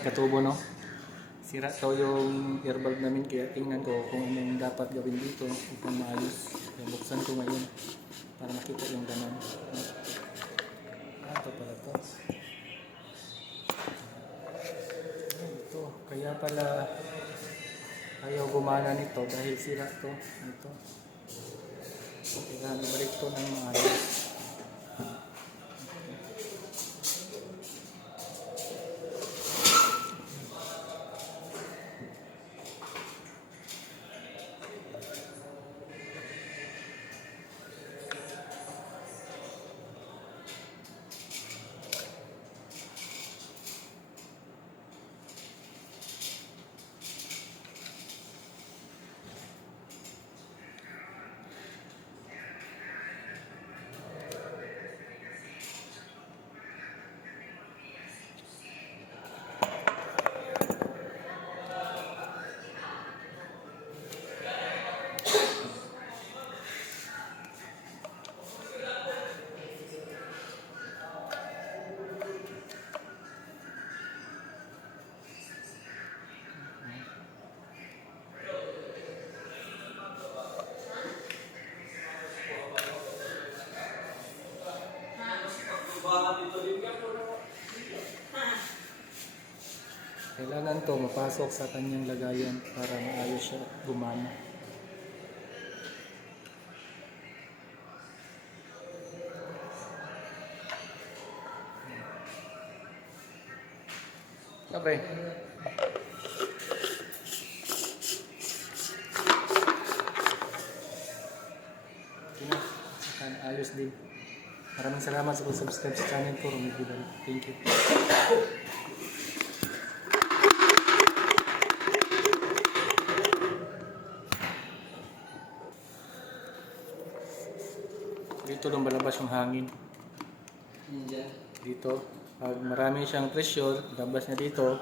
Katubo, no? Sira daw yung earbag namin, kaya tingnan ko kung anong dapat gawin dito upang maayos. Kaya buksan ko ngayon para makita yung ganon. Ito pala to. Ito. Kaya pala ayaw gumana nito dahil sira to. Ito. Kaya ibalik to ng maayos. Kailangan to mapasok sa kanyang lagayan para maayos siya at gumana. Kapre. Ayos din. Maraming salamat sa pag-subscribe sa channel ko, Romel Vidal. Thank you. Dito lang balabas yung hangin. Dito. Pag marami siyang pressure, labas niya dito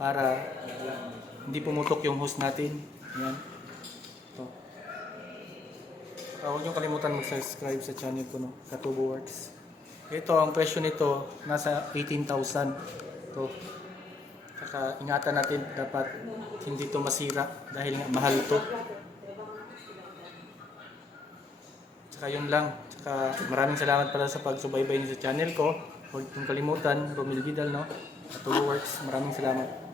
para hindi pumutok yung hose natin. Ayan. Ito. Huwag niyong kalimutan mag-subscribe sa channel ko, no? Katubo Works. Ito, ang presyo nito nasa 18,000. Ito. Saka ingatan natin, dapat hindi to masira dahil nga mahal to. Saka yun lang. Saka maraming salamat pala sa pagsubaybay niyo sa channel ko. Huwag niyong kalimutan, Romel Vidal, no? Katubo Works. Maraming salamat.